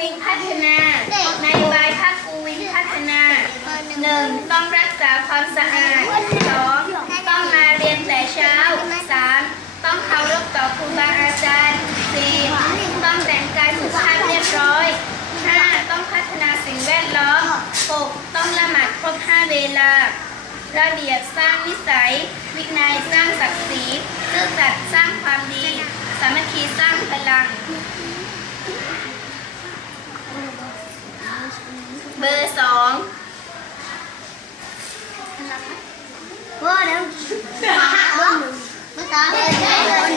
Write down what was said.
วิงพัฒนา ในใบพักกูวิงพัฒนาหนึ่งต้องรักษาความสะอาดสองต้องมาเรียนแต่เช้าสามต้องเคารพต่อครูบาอาจารย์สี่ต้องแต่งกายสุภาพเรียบร้อยห้าต้องพัฒนาสิ่งแวดล้อมหกต้องละหมาดครบห้าเวลา ระเบียบสร้างนิสัย วินัยสร้างศักดิ์ศรีซื่อสัตย์สร้างความดี สามัคคีสร้างพลัง เบอร์สองเบอร์หนึ่งเบอร์หนึ่งเบอร์สามเบอร์หนึ่งเบอร์หนึ่ง